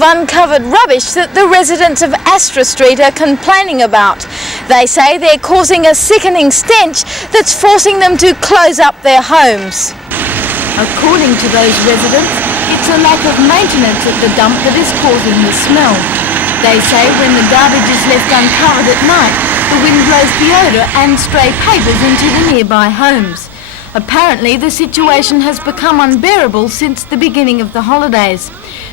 Uncovered rubbish that the residents of Strait are complaining about. They say they're causing a sickening stench that's forcing them to close up their homes. According to those residents, it's a lack of maintenance at the dump that is causing the smell. They say when the garbage is left uncovered at night, the wind blows the odour and stray papers into the nearby homes. Apparently, the situation has become unbearable since the beginning of the holidays.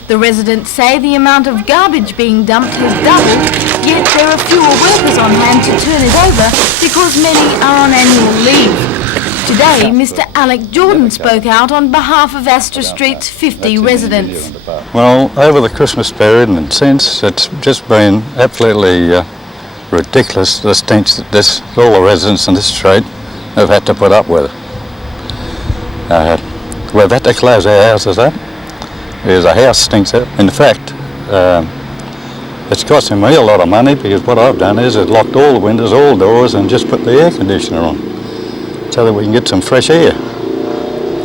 The residents say the amount of garbage being dumped has doubled, yet there are fewer workers on hand to turn it over because many are on annual leave. Today, Mr. Alec Jordan spoke out on behalf of Strait's 50 residents. Well, over the Christmas period and since, it's just been absolutely ridiculous, the stench that all the residents in this strait have had to put up with. We've had to close our houses up because the house stinks out. In fact, it's costing me a lot of money because what I've done is I've locked all the windows, all doors and just put the air conditioner on so that we can get some fresh air.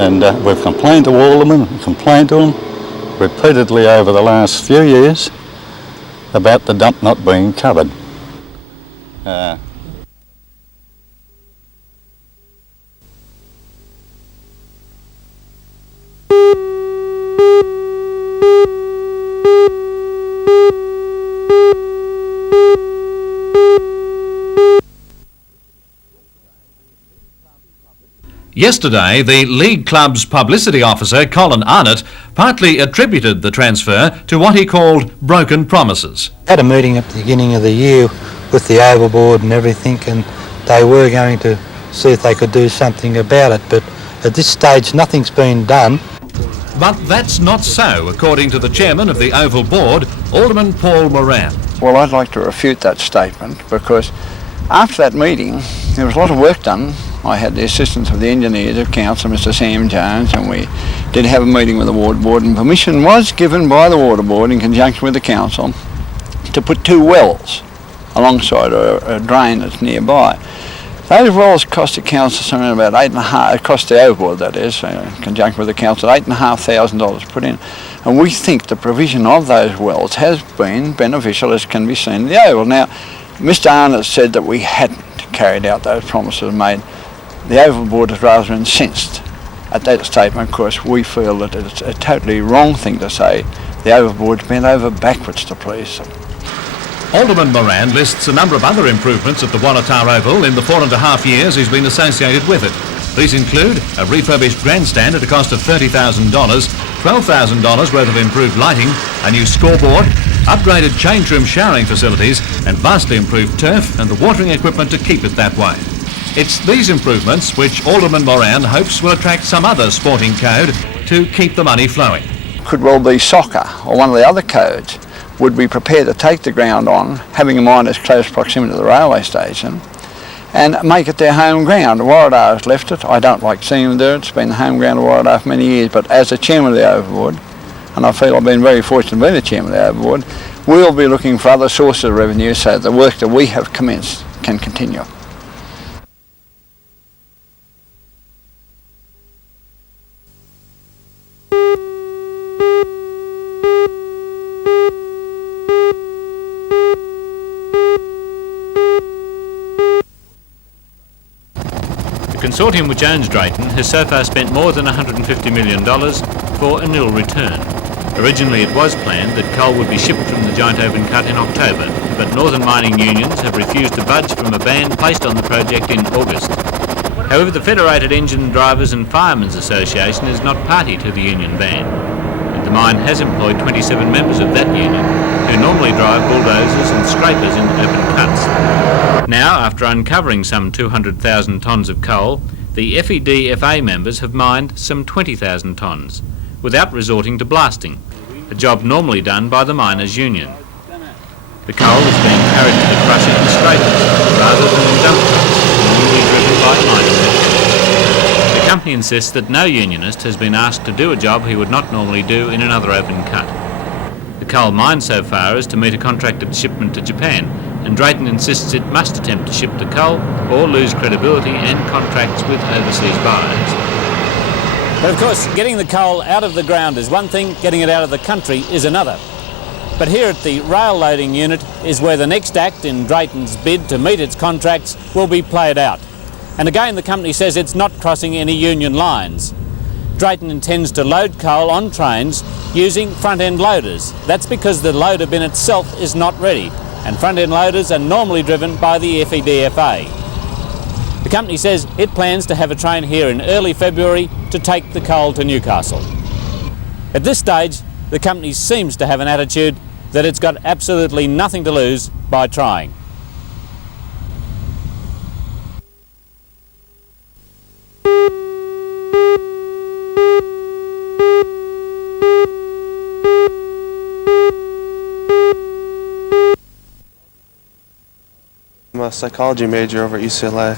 And we've complained to Alderman, complained to them repeatedly over the last few years about the dump not being covered. Yesterday, the League Club's publicity officer, Colin Arnott, partly attributed the transfer to what he called broken promises. Had a meeting at the beginning of the year with the Oval Board and everything, and they were going to see if they could do something about it, but at this stage nothing's been done. But that's not so, according to the chairman of the Oval Board, Alderman Paul Moran. Well, I'd like to refute that statement because after that meeting there was a lot of work done. I had the assistance of the engineers of council, Mr. Sam Jones, and we did have a meeting with the Ward Board, and permission was given by the Water Board in conjunction with the council to put 2 wells alongside a drain that's nearby. Those wells cost the council something about $8,500, cost the Oval Board that is, in conjunction with the council, $8,500 put in. And we think the provision of those wells has been beneficial, as can be seen in the Oval. Now, Mr. Arnott said that we hadn't carried out those promises made. The Oval Board is rather incensed at that statement. Of course, we feel that it's a totally wrong thing to say. The Oval Board's bent over backwards to please them. Alderman Moran lists a number of other improvements at the Waratah Oval in the 4.5 years he's been associated with it. These include a refurbished grandstand at a cost of $30,000, $12,000 worth of improved lighting, a new scoreboard, upgraded change room showering facilities and vastly improved turf and the watering equipment to keep it that way. It's these improvements which Alderman Moran hopes will attract some other sporting code to keep the money flowing. Could well be soccer or one of the other codes would be prepared to take the ground on, having in mind its close proximity to the railway station, and make it their home ground. Waratah has left it. I don't like seeing them do it. It's been the home ground of Waratah for many years, but as the chairman of the Oval Board, and I feel I've been very fortunate to be the chairman of the Oval Board, we'll be looking for other sources of revenue so that the work that we have commenced can continue. The consortium which owns Drayton has so far spent more than $150 million for a nil return. Originally it was planned that coal would be shipped from the Giant Open Cut in October, but northern mining unions have refused to budge from a ban placed on the project in August. However, the Federated Engine Drivers and Firemen's Association is not party to the union ban. And the mine has employed 27 members of that union, who normally drive bulldozers and scrapers in open cuts. Now, after uncovering some 200,000 tonnes of coal, the FED-FA members have mined some 20,000 tonnes, without resorting to blasting, a job normally done by the miners' union. The coal is being carried to the crusher in scrapers, rather than in dump trucks, normally driven by mining men. The company insists that no unionist has been asked to do a job he would not normally do in another open cut. The coal mined so far as to meet a contracted shipment to Japan, and Drayton insists it must attempt to ship the coal or lose credibility and contracts with overseas buyers. But of course, getting the coal out of the ground is one thing, getting it out of the country is another. But here at the rail loading unit is where the next act in Drayton's bid to meet its contracts will be played out. And again, the company says it's not crossing any union lines. Drayton intends to load coal on trains using front-end loaders. That's because the loader bin itself is not ready, and front-end loaders are normally driven by the FEDFA. The company says it plans to have a train here in early February to take the coal to Newcastle. At this stage, the company seems to have an attitude that it's got absolutely nothing to lose by trying. I'm a psychology major over at UCLA.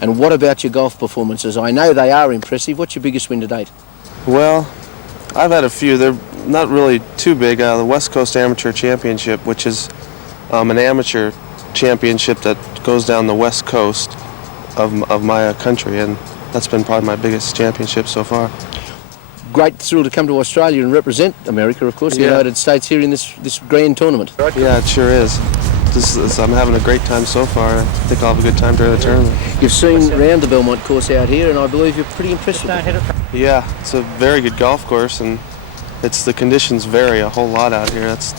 And what about your golf performances? I know they are impressive. What's your biggest win to date? Well, I've had a few. They're not really too big. The West Coast Amateur Championship, which is an amateur championship that goes down the west coast of my country, and that's been probably my biggest championship so far. Great thrill to come to Australia and represent America, of course, the United States here in this grand tournament. Yeah, it sure is. I'm having a great time so far, and I think I'll have a good time during the tournament. You've seen around the Belmont course out here, and I believe you're pretty impressed with it. Yeah, it's a very good golf course, and the conditions vary a whole lot out here. That's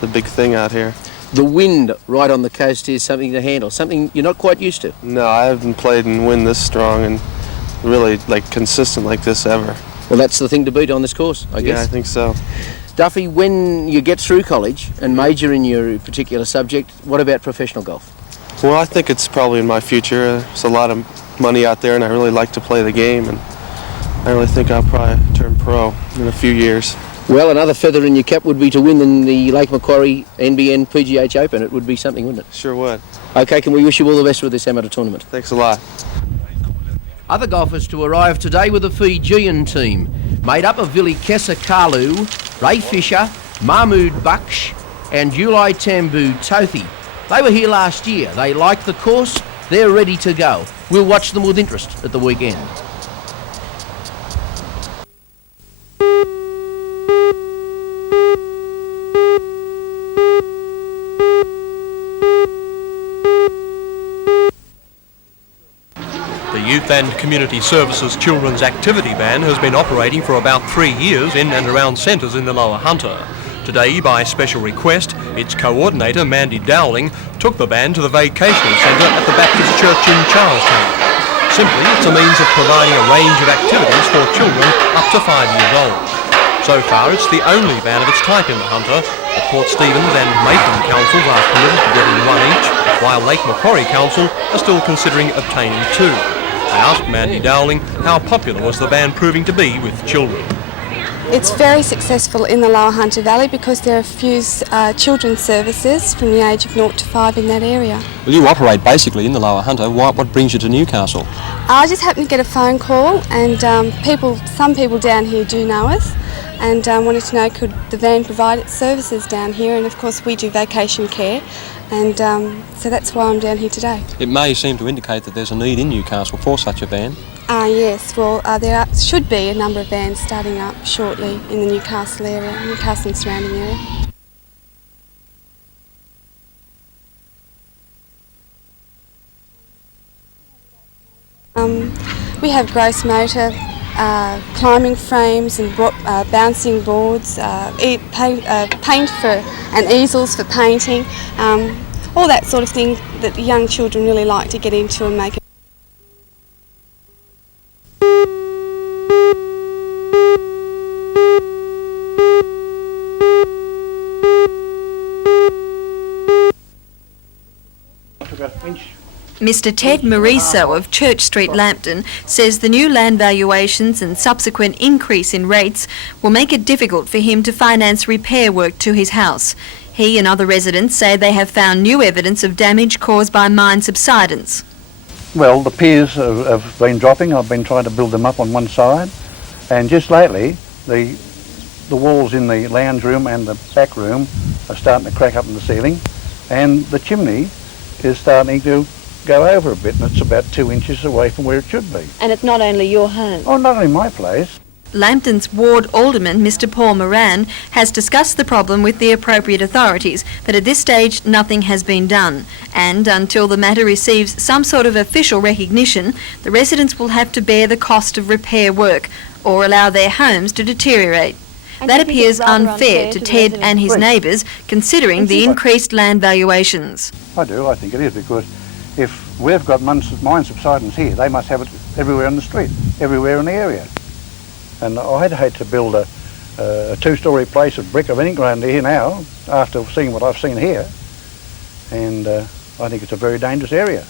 the big thing out here. The wind right on the coast is something to handle, something you're not quite used to. No, I haven't played in wind this strong and really consistent like this ever. Well, that's the thing to beat on this course, I guess. Yeah, I think so. Duffy, when you get through college and major in your particular subject, what about professional golf? Well, I think it's probably in my future. There's a lot of money out there, and I really like to play the game, and I really think I'll probably turn pro in a few years. Well, another feather in your cap would be to win in the Lake Macquarie NBN PGH Open. It would be something, wouldn't it? Sure would. Okay, can we wish you all the best with this amateur tournament? Thanks a lot. Other golfers to arrive today were the Fijian team, made up of Vili Kesakalu, Ray Fisher, Mahmood Baksh and Julai Tambu Tothi. They were here last year. They liked the course. They're ready to go. We'll watch them with interest at the weekend. The Youth and Community Services Children's Activity Band has been operating for about 3 years in and around centres in the Lower Hunter. Today, by special request, its coordinator, Mandy Dowling, took the band to the vacational centre at the Baptist Church in Charlestown. Simply, it's a means of providing a range of activities for children up to 5 years old. So far, it's the only band of its type in the Hunter. The Port Stephens and Maitland councils are committed to getting one each, while Lake Macquarie Council are still considering obtaining 2. I asked Mandy Dowling how popular was the band proving to be with children. It's very successful in the Lower Hunter Valley because there are few children's services from the age of 0 to 5 in that area. Well, you operate basically in the Lower Hunter. What brings you to Newcastle? I just happened to get a phone call, and some people down here do know us, and wanted to know could the van provide its services down here, and of course we do vacation care, and so that's why I'm down here today. It may seem to indicate that there's a need in Newcastle for such a van. Yes, well there should be a number of vans starting up shortly in the Newcastle area, Newcastle and surrounding area. We have gross motor, climbing frames and bouncing boards, paint for and easels for painting, all that sort of thing that the young children really like to get into and make. Mr Ted Mariso of Church Street, Lambton, says the new land valuations and subsequent increase in rates will make it difficult for him to finance repair work to his house. He and other residents say they have found new evidence of damage caused by mine subsidence. Well, the piers have been dropping. I've been trying to build them up on one side, and just lately the walls in the lounge room and the back room are starting to crack up in the ceiling, and the chimney is starting to go over a bit, and it's about 2 inches away from where it should be. And it's not only your home? Oh, not only my place. Lambton's ward alderman, Mr Paul Moran, has discussed the problem with the appropriate authorities, but at this stage nothing has been done. And until the matter receives some sort of official recognition, the residents will have to bear the cost of repair work or allow their homes to deteriorate. That appears unfair to Ted and his neighbours, considering the increased land valuations. I do, I think it is, because if we've got mine subsidence here, they must have it everywhere in the street, everywhere in the area. And I'd hate to build a two-storey place of brick of any kind here now, after seeing what I've seen here. And I think it's a very dangerous area.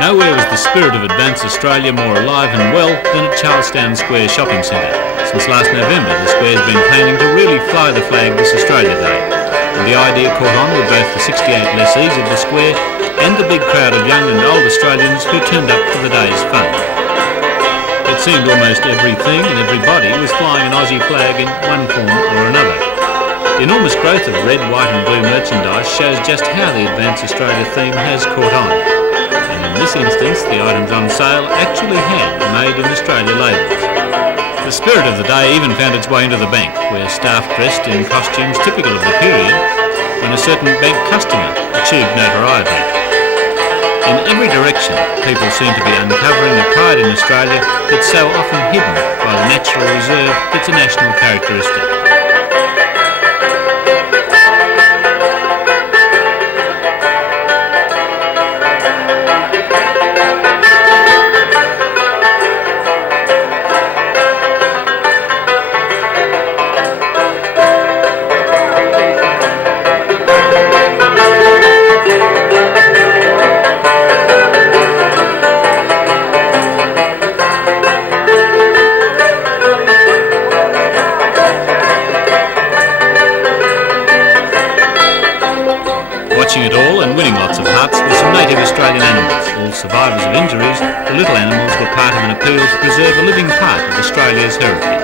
Nowhere was the spirit of Advance Australia more alive and well than at Charlestown Square Shopping Centre. Since last November, the square's been planning to really fly the flag this Australia Day. And the idea caught on with both the 68 lessees of the square and the big crowd of young and old Australians who turned up for the day's fun. It seemed almost everything and everybody was flying an Aussie flag in one form or another. The enormous growth of red, white and blue merchandise shows just how the Advance Australia theme has caught on. In this instance, the items on sale actually had Made in Australia labels. The spirit of the day even found its way into the bank, where staff dressed in costumes typical of the period when a certain bank customer achieved notoriety. In every direction, people seem to be uncovering the pride in Australia that's so often hidden by the natural reserve that's a national characteristic. Watching it all and winning lots of hearts were some native Australian animals. All survivors of injuries, the little animals were part of an appeal to preserve a living part of Australia's heritage.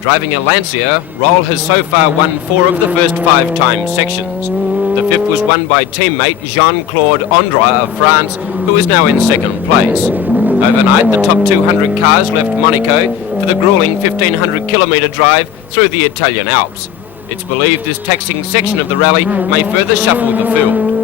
Driving a Lancia, Roll has so far won 4 of the first 5 time sections. The 5th was won by teammate Jean-Claude Andra of France, who is now in 2nd place. Overnight, the top 200 cars left Monaco for the gruelling 1,500 kilometre drive through the Italian Alps. It's believed this taxing section of the rally may further shuffle the field.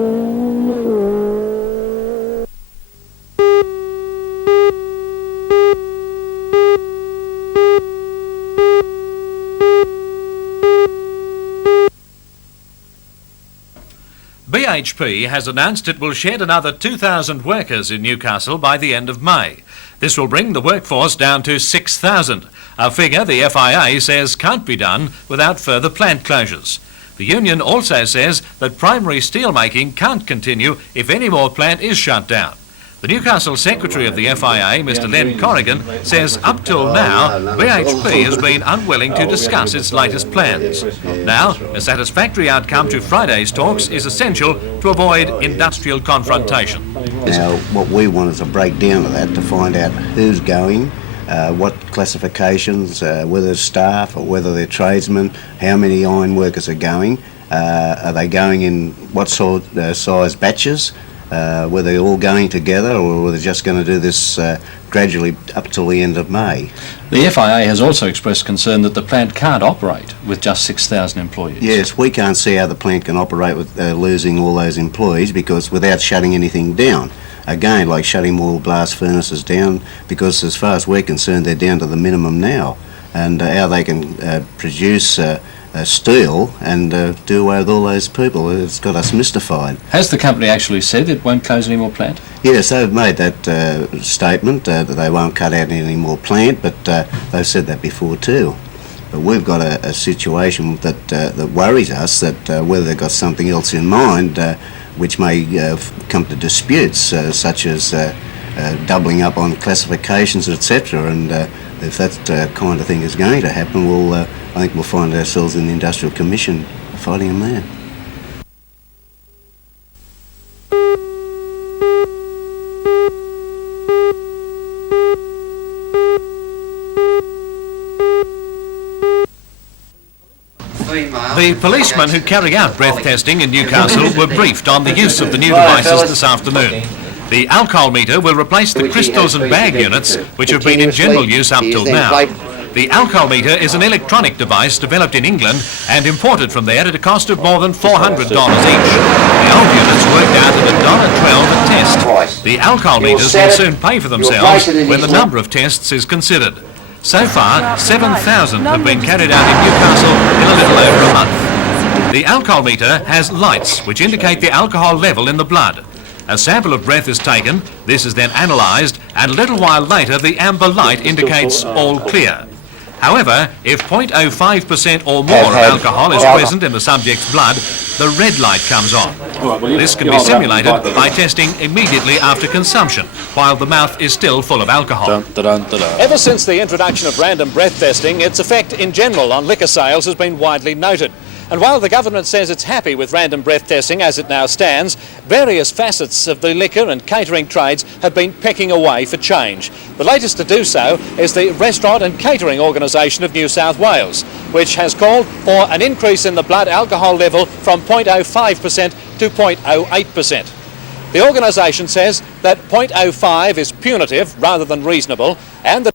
BHP has announced it will shed another 2,000 workers in Newcastle by the end of May. This will bring the workforce down to 6,000, a figure the FIA says can't be done without further plant closures. The union also says that primary steelmaking can't continue if any more plant is shut down. The Newcastle Secretary of the FIA, Mr Len Corrigan, says up till now BHP has been unwilling to discuss its latest plans. Now, a satisfactory outcome to Friday's talks is essential to avoid industrial confrontation. Now, what we want is a breakdown of that to find out who's going, what classifications, whether it's staff or whether they're tradesmen, how many iron workers are going. Are they going in what sort size batches? Were they all going together, or were they just going to do this gradually up till the end of May? The FIA has also expressed concern that the plant can't operate with just 6,000 employees. Yes, we can't see how the plant can operate with losing all those employees, because without shutting anything down. Again, like shutting more blast furnaces down, because as far as we're concerned, they're down to the minimum now. And how they can produce steel and do away with all those people, it's got us mystified. Has the company actually said it won't close any more plant? Yes, they've made that statement that they won't cut out any more plant, but they've said that before too. But we've got a situation that worries us, that whether they've got something else in mind which may come to disputes, such as doubling up on classifications, etc. And if that kind of thing is going to happen, I think we'll find ourselves in the Industrial Commission fighting them there. The policemen who carry out breath testing in Newcastle were briefed on the use of the new devices this afternoon. The alcohol meter will replace the crystals and bag units which have been in general use up till now. The alcohol meter is an electronic device developed in England and imported from there at a cost of more than $400 each. The old units worked out at $1.12 a test. The alcohol meters will soon pay for themselves when the number of tests is considered. So far, 7,000 have been carried out in Newcastle in a little over a month. The alcohol meter has lights which indicate the alcohol level in the blood. A sample of breath is taken, this is then analysed, and a little while later the amber light indicates all clear. However, if 0.05% or more of alcohol is present in the subject's blood, the red light comes on. This can be simulated by testing immediately after consumption, while the mouth is still full of alcohol. Ever since the introduction of random breath testing, its effect in general on liquor sales has been widely noted. And while the government says it's happy with random breath testing as it now stands, various facets of the liquor and catering trades have been pecking away for change. The latest to do so is the Restaurant and Catering Organisation of New South Wales, which has called for an increase in the blood alcohol level from 0.05% to 0.08%. The organisation says that 0.05 is punitive rather than reasonable, and that